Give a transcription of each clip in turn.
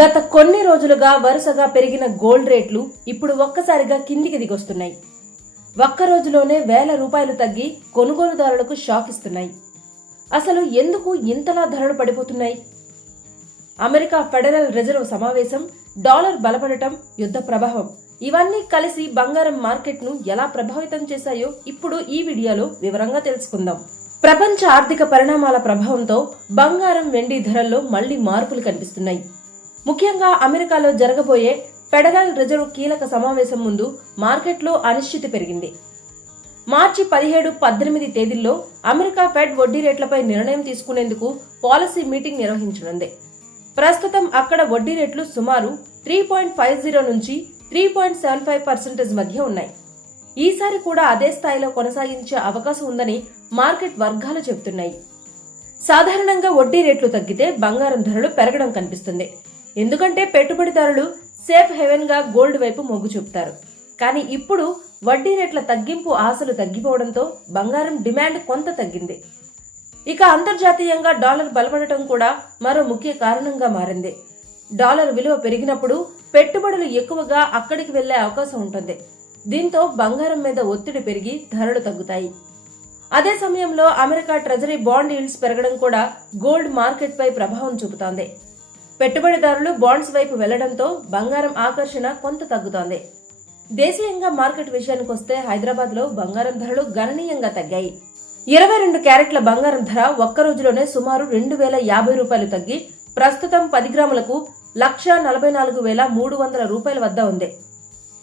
గత కొన్ని రోజులుగా వరుసగా పెరిగిన గోల్డ్ రేట్లు ఇప్పుడు ఒక్కసారిగా కిందికి దిగొస్తున్నాయి. ఒక్క రోజులోనే ₹1,000 తగ్గి కొనుగోలుదారులకు షాక్ ఇస్తున్నాయి. అసలు ఎందుకు ఇంతలా ధరలు పడిపోతున్నాయి? అమెరికా ఫెడరల్ రిజర్వ్ సమావేశం, డాలర్ బలపడటం, యుద్ధ ప్రభావం ఇవన్నీ కలిసి బంగారం మార్కెట్ను ఎలా ప్రభావితం చేశాయో ఇప్పుడు ఈ వీడియోలో వివరంగా తెలుసుకుందాం. ప్రపంచ ఆర్థిక పరిణామాల ప్రభావంతో బంగారం, వెండి ధరల్లో మళ్లీ మార్పులు కనిపిస్తున్నాయి. ముఖ్యంగా అమెరికాలో జరగబోయే ఫెడరల్ రిజర్వ్ కీలక సమావేశం ముందు మార్కెట్లో అనిశ్చితి పెరిగింది. మార్చి 17, 18 తేదీల్లో అమెరికా ఫెడ్ వడ్డీ రేట్లపై నిర్ణయం తీసుకునేందుకు పాలసీ మీటింగ్ నిర్వహించనుంది. ప్రస్తుతం అక్కడ వడ్డీ రేట్లు సుమారు 3.50 నుంచి 3.75% మధ్య ఉన్నాయి. ఈసారి కూడా అదే స్థాయిలో కొనసాగించే అవకాశం ఉందని మార్కెట్ వర్గాలు చెబుతున్నాయి. సాధారణంగా వడ్డీ రేట్లు తగ్గితే బంగారం ధరలు పెరగడం కనిపిస్తుంది. ఎందుకంటే పెట్టుబడిదారులు సేఫ్ హెవెన్ గా గోల్డ్ వైపు మొగ్గు చూపుతారు. కానీ ఇప్పుడు వడ్డీ రేట్ల తగ్గింపు ఆశలు తగ్గిపోవడంతో బంగారం డిమాండ్ కొంత తగ్గింది. ఇక అంతర్జాతీయంగా డాలర్ బలపడటం కూడా మరో ముఖ్య కారణంగా మారింది. డాలర్ విలువ పెరిగినప్పుడు పెట్టుబడులు ఎక్కువగా అక్కడికి వెళ్లే అవకాశం ఉంటుంది. దీంతో బంగారం మీద ఒత్తిడి పెరిగి ధరలు తగ్గుతాయి. అదే సమయంలో అమెరికా ట్రెజరీ బాండ్ ఈల్డ్స్ పెరగడం కూడా గోల్డ్ మార్కెట్ పై ప్రభావం చూపుతోంది. పెట్టుబడిదారులు బాండ్స్ వైపు వెళ్లడంతో బంగారం ఆకర్షణ కొంత తగ్గుతోంది. దేశీయంగా మార్కెట్ విషయానికి వస్తే హైదరాబాద్ లో బంగారం ధరలు గణనీయంగా తగ్గాయి. 22 క్యారెట్ల బంగారం ధర ఒక్క రోజులోనే సుమారు ₹2,050 తగ్గి ప్రస్తుతం 10 గ్రాములకు ₹1,44,300 వద్ద ఉంది.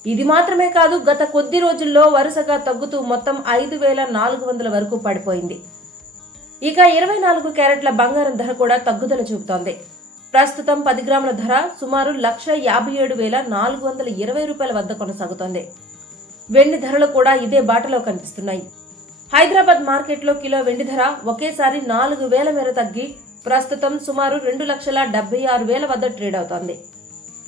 ఇది మాత్రమే కాదు, గత కొద్ది రోజుల్లో వరుసగా తగ్గుతూ మొత్తం 5,400 వరకు పడిపోయింది. ఇక 24 క్యారెట్ల బంగారం ధర కూడా తగ్గుదల చూపుతోంది. ప్రస్తుతం 10 గ్రాముల ధర సుమారు ₹1,57,420 వద్ద కొనసాగుతోంది. వెండి ధరలు కూడా ఇదే బాటలో కనిపిస్తున్నాయి. హైదరాబాద్ మార్కెట్లో కిలో వెండి ధర ఒకేసారి 4,000 మేర తగ్గి ప్రస్తుతం సుమారు ₹2,76,000 వద్ద ట్రేడ్ అవుతోంది.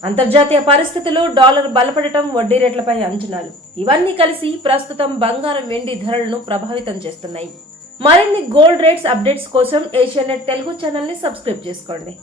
అంతర్జాతీయ పరిస్థితులు, డాలర్ బలపడటం, వడ్డీ రేట్లపై అంచనాలు ఇవన్నీ కలిసి ప్రస్తుతం బంగారం, వెండి ధరలను ప్రభావితం చేస్తున్నాయి. మరిన్ని గోల్డ్ రేట్స్ అప్డేట్స్ కోసం ఏషియన్ నెట్ తెలుగు ఛానల్ ని సబ్స్క్రైబ్ చేసుకోండి.